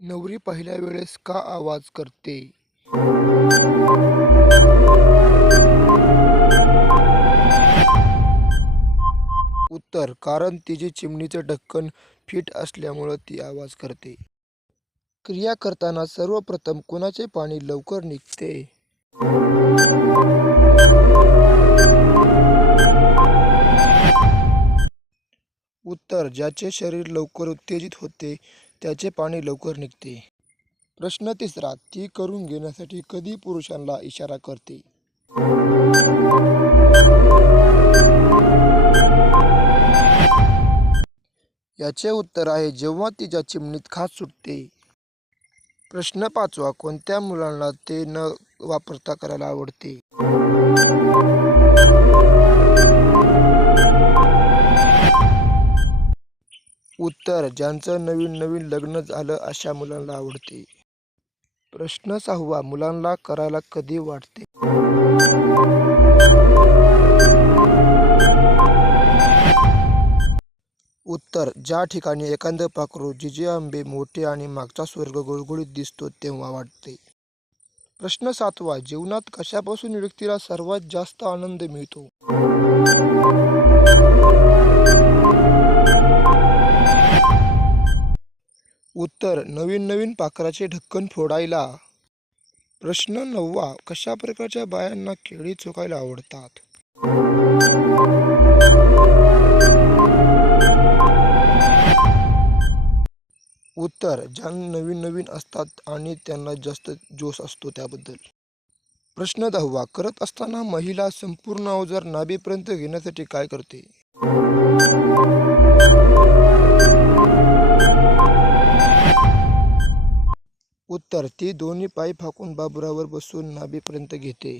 नवरी पहिल्या वेळेस का आवाज करते? उत्तर: कारण तिचे चिमणीचं ढक्कन फिट असल्यामुळं ती आवाज करते. क्रिया करताना सर्वप्रथम कुणाचे पाणी लवकर निघते? उत्तर: ज्याचे शरीर लवकर उत्तेजित होते त्याचे पाणी लवकर निघते. प्रश्न तिसरा: ती करून घेण्यासाठी कधी पुरुषांना इशारा करते? याचे उत्तर आहे जेव्हा तिच्या चिमणीत खाज सुटते. प्रश्न पाचवा: कोणत्या मुलांना ते न वापरता करायला आवडते? उत्तर: ज्यांचं नवीन नवीन लग्न झालं अशा मुलांना आवडते. प्रश्न सहावा: मुलांना करायला कधी वाटते? उत्तर: ज्या ठिकाणी एखादं पाखरू जिजे आंबे मोठे आणि मागचा स्वर्ग गुळगुळीत दिसतो तेव्हा वाटते. प्रश्न सातवा: जीवनात कशापासून व्यक्तीला सर्वात जास्त आनंद मिळतो? उत्तर: नवीन नवीन पाखराचे ढक्कन फोडायला. प्रश्न नववा: कशा प्रकारच्या बायांना केळी चोखायला आवडतात? उत्तर: ज्या नवीन नवीन असतात आणि त्यांना जास्त जोश असतो त्याबद्दल. प्रश्न दहावा: करत असताना महिला संपूर्ण अवजार नाभीपर्यंत घेण्यासाठी काय करते? उत्तर: ती दोन्ही पाय फाकून बाबुरावर बसून नाभीपर्यंत घेते.